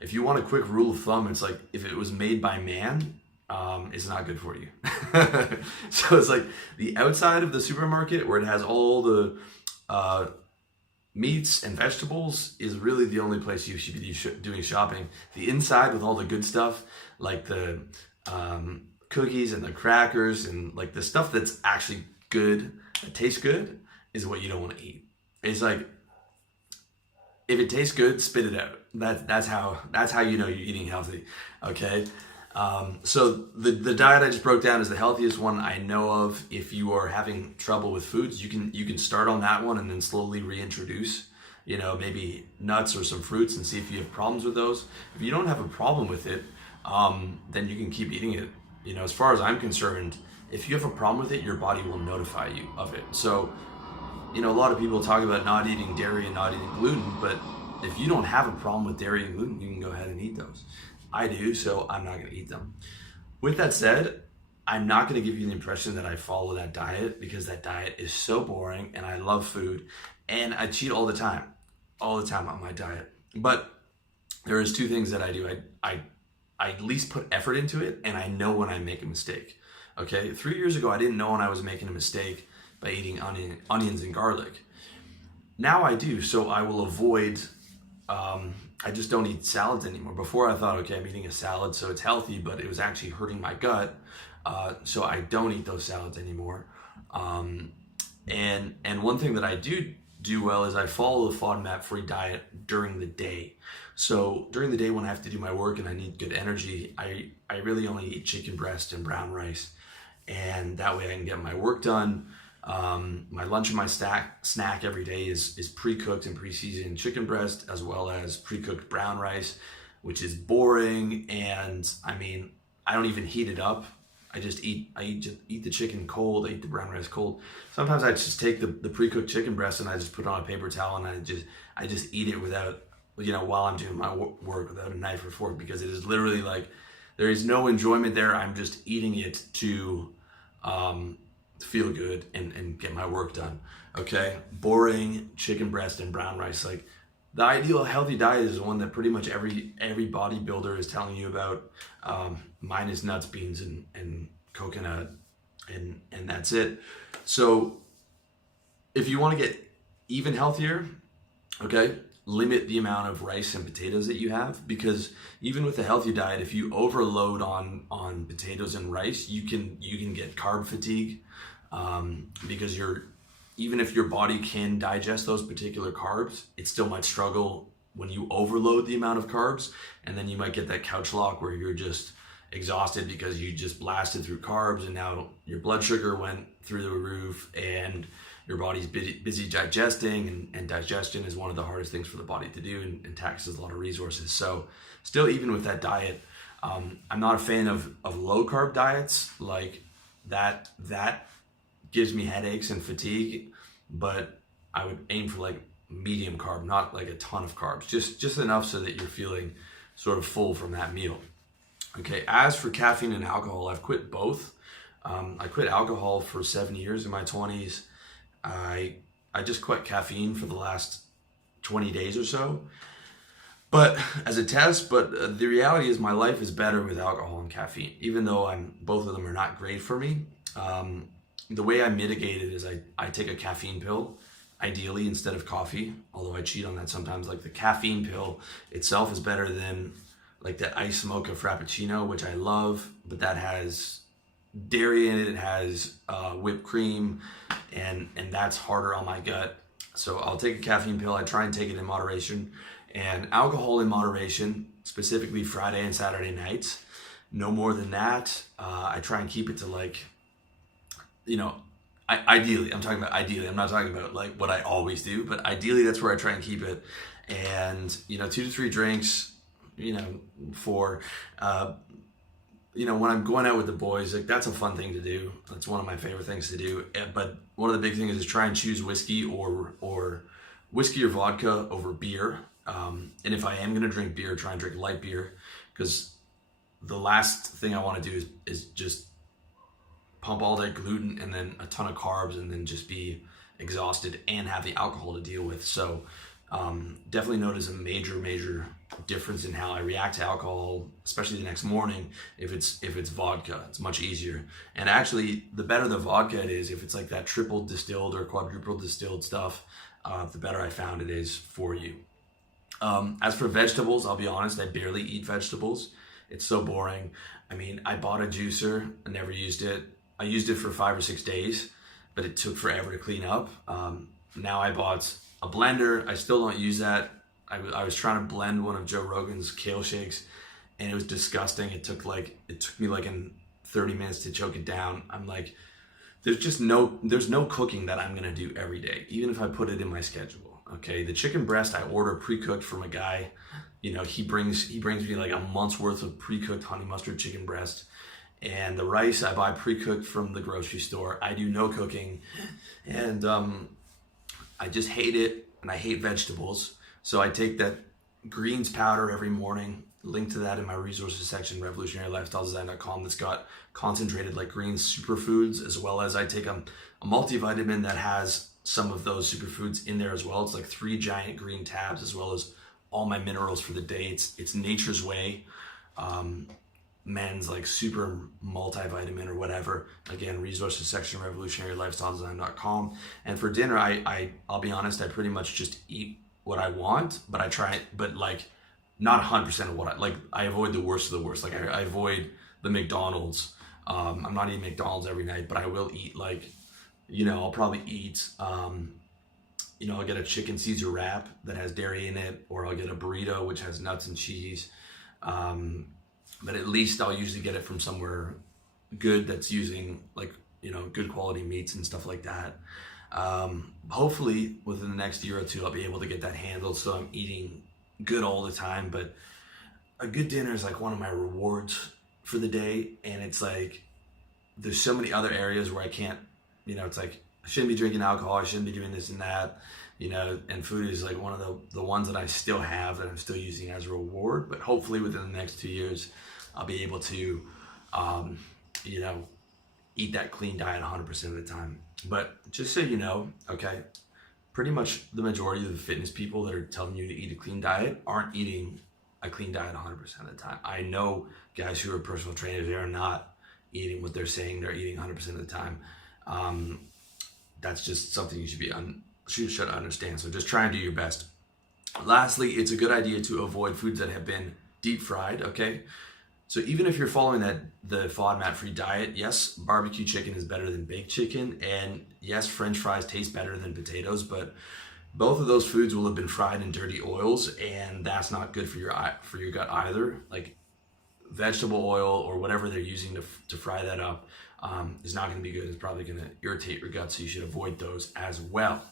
if you want a quick rule of thumb, it's like if it was made by man, it's not good for you. So it's like the outside of the supermarket where it has all the meats and vegetables is really the only place you should be doing shopping. The inside with all the good stuff, like the cookies and the crackers and like the stuff that's actually good, that tastes good, is what you don't want to eat. It's like, if it tastes good, spit it out. That's how you know you're eating healthy. Okay. So the diet I just broke down is the healthiest one I know of. If you are having trouble with foods, you can start on that one and then slowly reintroduce, maybe nuts or some fruits and see if you have problems with those. If you don't have a problem with it, then you can keep eating it. As far as I'm concerned, if you have a problem with it, your body will notify you of it. So, a lot of people talk about not eating dairy and not eating gluten, but if you don't have a problem with dairy and gluten, you can go ahead and eat those. I do, so I'm not going to eat them. With that said, I'm not going to give you the impression that I follow that diet, because that diet is so boring and I love food and I cheat all the time on my diet. But there is two things that I do. I at least put effort into it, and I know when I make a mistake. Okay, 3 years ago, I didn't know when I was making a mistake by eating onions and garlic. Now I do, so I will avoid, I just don't eat salads anymore. Before I thought, okay, I'm eating a salad, so it's healthy, but it was actually hurting my gut. So I don't eat those salads anymore. And one thing that I do well is I follow the FODMAP-free diet during the day. So during the day when I have to do my work and I need good energy, I really only eat chicken breast and brown rice. And that way I can get my work done. My lunch and my snack every day is pre-cooked and pre-seasoned chicken breast, as well as pre-cooked brown rice, which is boring. And I don't even heat it up. I eat the chicken cold. I eat the brown rice cold. Sometimes I just take the pre-cooked chicken breast and I just put it on a paper towel and I just eat it without, while I'm doing my work, without a knife or fork, because it is literally like, there is no enjoyment there. I'm just eating it to feel good and get my work done. Okay, boring chicken breast and brown rice. Like, the ideal healthy diet is the one that pretty much every bodybuilder is telling you about, minus nuts, beans, and coconut, and that's it. So if you want to get even healthier, okay, limit the amount of rice and potatoes that you have, because even with a healthy diet, if you overload on potatoes and rice, you can get carb fatigue, because even if your body can digest those particular carbs, it still might struggle when you overload the amount of carbs, and then you might get that couch lock where you're just exhausted because you just blasted through carbs, and now your blood sugar went through the roof and your body's busy digesting, and digestion is one of the hardest things for the body to do and taxes a lot of resources. So still, even with that diet, I'm not a fan of low carb diets like that. That gives me headaches and fatigue, but I would aim for like medium carb, not like a ton of carbs, just enough so that you're feeling sort of full from that meal. Okay, as for caffeine and alcohol, I've quit both. I quit alcohol for 7 years in my 20s. I just quit caffeine for the last 20 days or so, but as a test. But the reality is my life is better with alcohol and caffeine, even though both of them are not great for me. The way I mitigate it is I take a caffeine pill, ideally instead of coffee, although I cheat on that sometimes. Like, the caffeine pill itself is better than like that iced mocha frappuccino, which I love, but that has dairy in it. It has whipped cream, and that's harder on my gut. So I'll take a caffeine pill. I try and take it in moderation, and alcohol in moderation, specifically Friday and Saturday nights. No more than that. I try and keep it to like, ideally, I'm talking about ideally. I'm not talking about like what I always do, but ideally that's where I try and keep it. And 2 to 3 drinks, for when I'm going out with the boys, like, that's a fun thing to do. That's one of my favorite things to do. But one of the big things is try and choose whiskey or vodka over beer. And if I am going to drink beer, try and drink light beer, because the last thing I want to do is just pump all that gluten and then a ton of carbs and then just be exhausted and have the alcohol to deal with. So definitely notice a major difference in how I react to alcohol, especially the next morning. If it's vodka, it's much easier. And actually, the better the vodka it is, if it's like that triple distilled or quadruple distilled stuff, the better I found it is for you. As for vegetables, I'll be honest, I barely eat vegetables. It's so boring. I mean, I bought a juicer, I never used it. I used it for 5 or 6 days, but it took forever to clean up. Now I bought a blender. I still don't use that. I was trying to blend one of Joe Rogan's kale shakes, and it was disgusting. It took me like 30 minutes to choke it down. I'm like, there's no cooking that I'm gonna do every day, even if I put it in my schedule. Okay, the chicken breast I order pre-cooked from a guy. You know, he brings me like a month's worth of pre-cooked honey mustard chicken breast. And the rice I buy pre-cooked from the grocery store. I do no cooking, and I just hate it, and I hate vegetables. So I take that greens powder every morning. Link to that in my resources section, revolutionarylifestyledesign.com. That's got concentrated like greens superfoods, as well as I take a multivitamin that has some of those superfoods in there as well. It's like 3 giant green tabs, as well as all my minerals for the day. It's Nature's Way. Men's like super multivitamin or whatever. Again, resources section, revolutionarylifestyledesign.com. And for dinner, I'll be honest, I pretty much just eat what I want, but I try, but like not 100% of what I avoid the worst of the worst. Like I avoid the McDonald's. I'm not eating McDonald's every night, but I will eat like, I'll probably eat, I'll get a chicken Caesar wrap that has dairy in it, or I'll get a burrito, which has nuts and cheese. But at least I'll usually get it from somewhere good that's using like, good quality meats and stuff like that. Hopefully within the next year or two, I'll be able to get that handled so I'm eating good all the time. But a good dinner is like one of my rewards for the day. And it's like, there's so many other areas where I can't, it's like, I shouldn't be drinking alcohol, I shouldn't be doing this and that, and food is like one of the ones that I still have, that I'm still using as a reward. But hopefully within the next 2 years, I'll be able to, eat that clean diet 100% of the time. But just so you know, okay, pretty much the majority of the fitness people that are telling you to eat a clean diet aren't eating a clean diet 100% of the time. I know guys who are personal trainers, they are not eating what they're saying they're eating 100% of the time. That's just something you should understand. So just try and do your best. Lastly, it's a good idea to avoid foods that have been deep fried, okay? So even if you're following the FODMAP-free diet, yes, barbecue chicken is better than baked chicken, and yes, French fries taste better than potatoes, but both of those foods will have been fried in dirty oils, and that's not good for your gut either. Like vegetable oil or whatever they're using to fry that up is not going to be good. It's probably going to irritate your gut, so you should avoid those as well.